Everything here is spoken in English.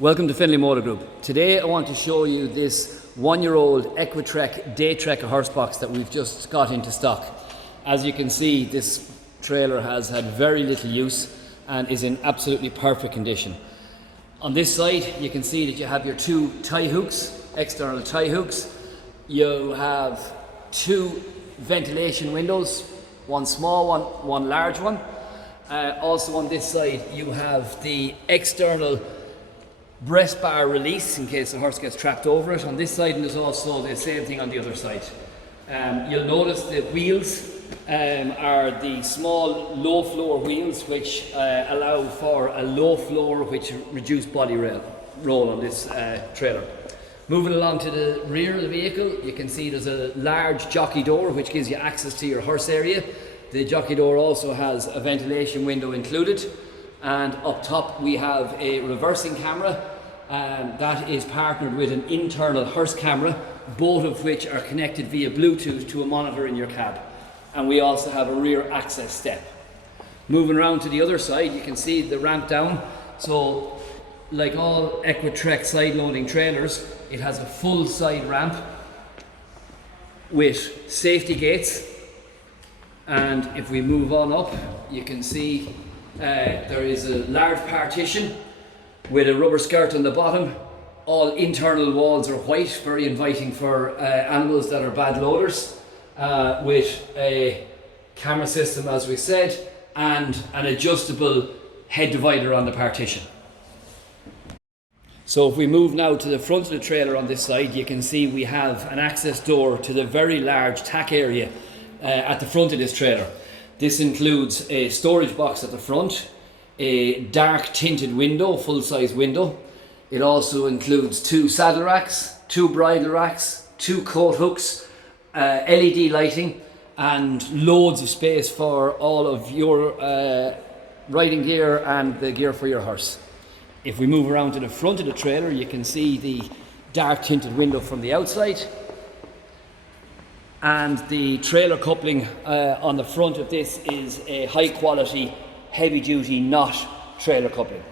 Welcome to Finlay Motor Group. Today I want to show you this 1-year-old Equi-Trek Day Treka horsebox that we've just got into stock. As you can see, this trailer has had very little use and is in absolutely perfect condition. On this side you can see that you have your two tie hooks, external tie hooks. You have two ventilation windows, one small one, one large one. Also on this side you have the external breast bar release in case the horse gets trapped over it on this side, and there's also the same thing on the other side. You'll notice the wheels are the small low floor wheels which allow for a low floor which reduce body roll on this trailer. Moving along to the rear of the vehicle, you can see there's a large jockey door which gives you access to your horse area. The jockey door also has a ventilation window included. And up top we have a reversing camera that is partnered with an internal horse camera, both of which are connected via Bluetooth to a monitor in your cab. And we also have a rear access step. Moving around to the other side, you can see the ramp down. So like all Equi-Trek side loading trailers, it has a full side ramp with safety gates. And if we move on up, you can see there is a large partition with a rubber skirt on the bottom. All internal walls are white, very inviting for animals that are bad loaders, with a camera system, as we said, and an adjustable head divider on the partition. So if we move now to the front of the trailer on this side, you can see we have an access door to the very large tack area at the front of this trailer. This includes a storage box at the front, a dark tinted window, full-size window. It also includes two saddle racks, two bridle racks, two coat hooks, LED lighting, and loads of space for all of your riding gear and the gear for your horse. If we move around to the front of the trailer, you can see the dark tinted window from the outside. And the trailer coupling on the front of this is a high quality, heavy duty knot trailer coupling.